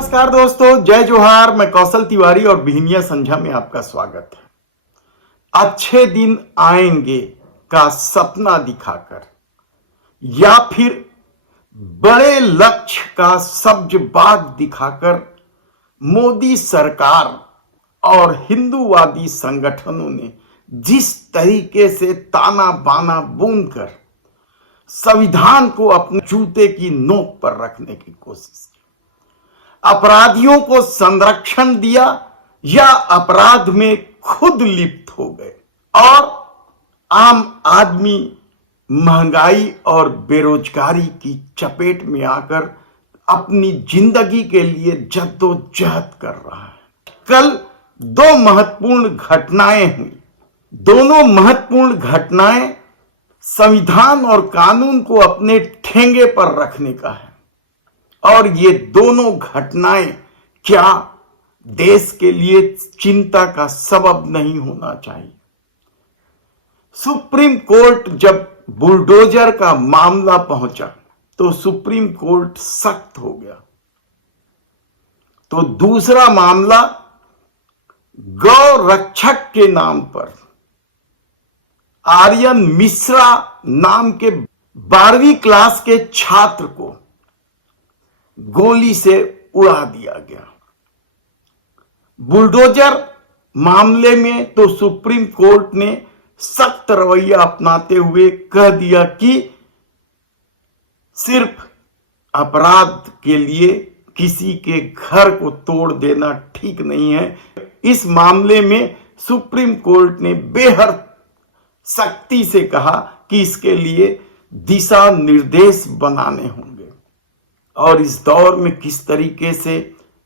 नमस्कार दोस्तों, जय जोहार। मैं कौशल तिवारी और बिहनिया संझा में आपका स्वागत है। अच्छे दिन आएंगे का सपना दिखाकर या फिर बड़े लक्ष्य का सब्ज बाग दिखाकर मोदी सरकार और हिंदूवादी संगठनों ने जिस तरीके से ताना बाना बुनकर संविधान को अपने जूते की नोक पर रखने की कोशिश की, अपराधियों को संरक्षण दिया या अपराध में खुद लिप्त हो गए और आम आदमी महंगाई और बेरोजगारी की चपेट में आकर अपनी जिंदगी के लिए जद्दोजहद कर रहा है। कल दो महत्वपूर्ण घटनाएं हुई। दोनों महत्वपूर्ण घटनाएं संविधान और कानून को अपने ठेंगे पर रखने का है और ये दोनों घटनाएं क्या देश के लिए चिंता का सबब नहीं होना चाहिए। सुप्रीम कोर्ट जब बुलडोजर का मामला पहुंचा तो सुप्रीम कोर्ट सख्त हो गया। तो दूसरा मामला गौ रक्षक के नाम पर आर्यन मिश्रा नाम के 12वीं क्लास के छात्र को गोली से उड़ा दिया गया। बुलडोजर मामले में तो सुप्रीम कोर्ट ने सख्त रवैया अपनाते हुए कह दिया कि सिर्फ अपराध के लिए किसी के घर को तोड़ देना ठीक नहीं है। इस मामले में सुप्रीम कोर्ट ने बेहद सख्ती से कहा कि इसके लिए दिशा निर्देश बनाने होंगे। और इस दौर में किस तरीके से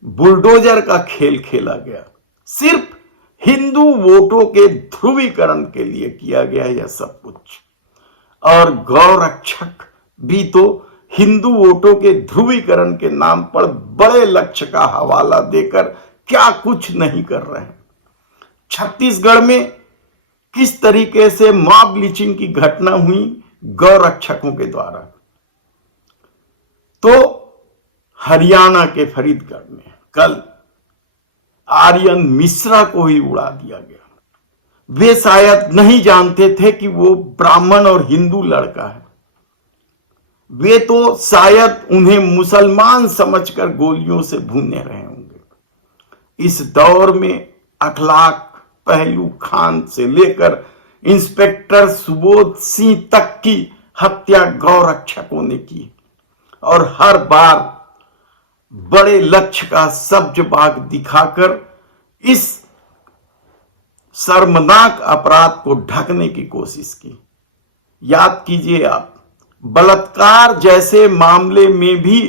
बुलडोजर का खेल खेला गया, सिर्फ हिंदू वोटों के ध्रुवीकरण के लिए किया गया यह सब कुछ। और गौ रक्षक भी तो हिंदू वोटों के ध्रुवीकरण के नाम पर बड़े लक्ष्य का हवाला देकर क्या कुछ नहीं कर रहे हैं। छत्तीसगढ़ में किस तरीके से मॉब लिंचिंग की घटना हुई गौ रक्षकों के द्वारा, तो हरियाणा के फरीदगढ़ में कल आर्यन मिश्रा को ही उड़ा दिया गया। वे शायद नहीं जानते थे कि वो ब्राह्मण और हिंदू लड़का है। वे तो शायद उन्हें मुसलमान समझकर गोलियों से भूने रहे होंगे। इस दौर में अखलाक पहलू खान से लेकर इंस्पेक्टर सुबोध सिंह तक की हत्या गौ रक्षकों ने की और हर बार बड़े लक्ष्य का सब्ज बाग दिखाकर इस शर्मनाक अपराध को ढकने की कोशिश की। याद कीजिए आप, बलात्कार जैसे मामले में भी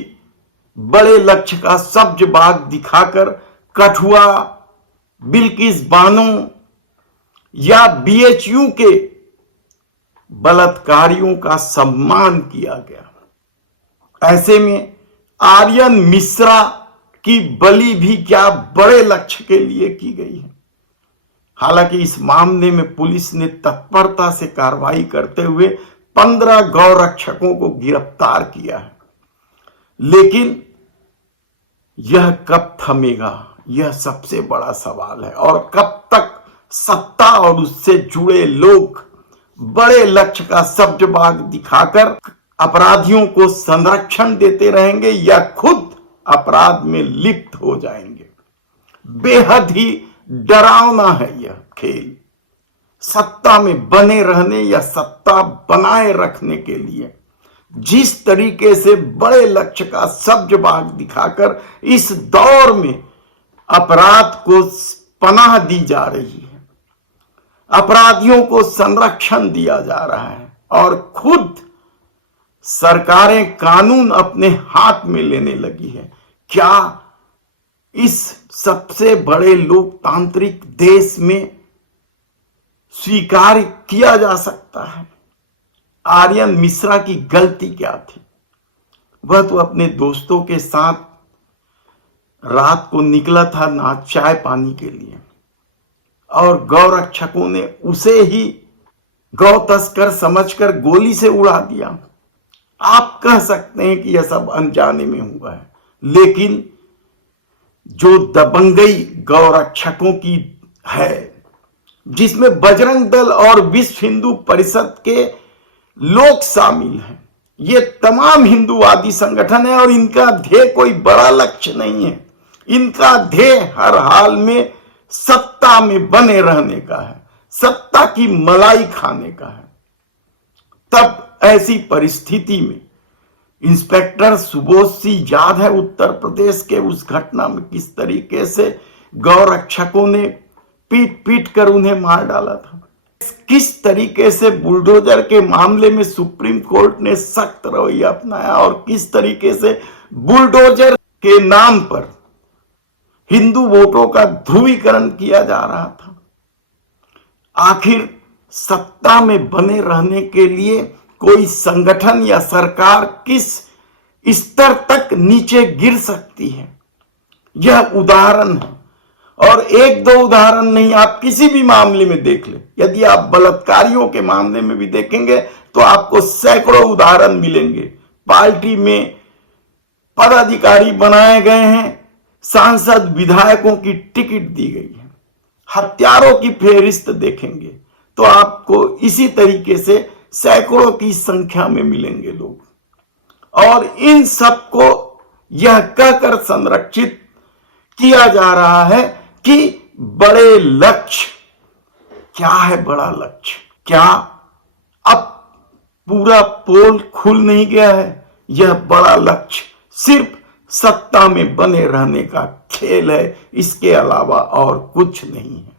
बड़े लक्ष्य का सब्ज बाग दिखाकर कठुआ, बिल्किस बानो या बीएचयू के बलात्कारियों का सम्मान किया गया। ऐसे में आर्यन मिश्रा की बलि भी क्या बड़े लक्ष्य के लिए की गई है। हालांकि इस मामले में पुलिस ने तत्परता से कार्रवाई करते हुए 15 गौ रक्षकों को गिरफ्तार किया है, लेकिन यह कब थमेगा, यह सबसे बड़ा सवाल है। और कब तक सत्ता और उससे जुड़े लोग बड़े लक्ष्य का सब्ज बाग दिखाकर अपराधियों को संरक्षण देते रहेंगे या खुद अपराध में लिप्त हो जाएंगे। बेहद ही डरावना है यह खेल। सत्ता में बने रहने या सत्ता बनाए रखने के लिए जिस तरीके से बड़े लक्ष्य का सब्ज बाग दिखाकर इस दौर में अपराध को पनाह दी जा रही है, अपराधियों को संरक्षण दिया जा रहा है और खुद सरकारें कानून अपने हाथ में लेने लगी है। क्या इस सबसे बड़े लोकतांत्रिक देश में स्वीकार किया जा सकता है? आर्यन मिश्रा की गलती क्या थी? वह तो अपने दोस्तों के साथ रात को निकला था ना चाय पानी के लिए और गौ रक्षकों ने उसे ही गौ तस्कर समझकर गोली से उड़ा दिया। आप कह सकते हैं कि यह सब अनजाने में हुआ है, लेकिन जो दबंगई गौरक्षकों की है, जिसमें बजरंग दल और विश्व हिंदू परिषद के लोग शामिल हैं। ये तमाम हिंदूवादी संगठन है और इनका ध्येय कोई बड़ा लक्ष्य नहीं है। इनका ध्येय हर हाल में सत्ता में बने रहने का है, सत्ता की मलाई खाने का है। तब ऐसी परिस्थिति में इंस्पेक्टर सुबोध सिंह याद है उत्तर प्रदेश के उस घटना में किस तरीके से गौरक्षकों ने पीट पीट कर उन्हें मार डाला था। किस तरीके से बुलडोजर के मामले में सुप्रीम कोर्ट ने सख्त रवैया अपनाया और किस तरीके से बुलडोजर के नाम पर हिंदू वोटों का ध्रुवीकरण किया जा रहा था। आखिर सत्ता में बने रहने के लिए कोई संगठन या सरकार किस स्तर तक नीचे गिर सकती है, यह उदाहरण है। और एक दो उदाहरण नहीं, आप किसी भी मामले में देख ले। यदि आप बलात्कारियों के मामले में भी देखेंगे तो आपको सैकड़ों उदाहरण मिलेंगे। पार्टी में पदाधिकारी बनाए गए हैं, सांसद विधायकों की टिकट दी गई है। हत्यारों की फेहरिस्त देखेंगे तो आपको इसी तरीके से सैकड़ों की संख्या में मिलेंगे लोग। और इन सबको यह कहकर संरक्षित किया जा रहा है कि बड़े लक्ष्य, क्या है बड़ा लक्ष्य? क्या अब पूरा पोल खुल नहीं गया है? यह बड़ा लक्ष्य सिर्फ सत्ता में बने रहने का खेल है, इसके अलावा और कुछ नहीं है।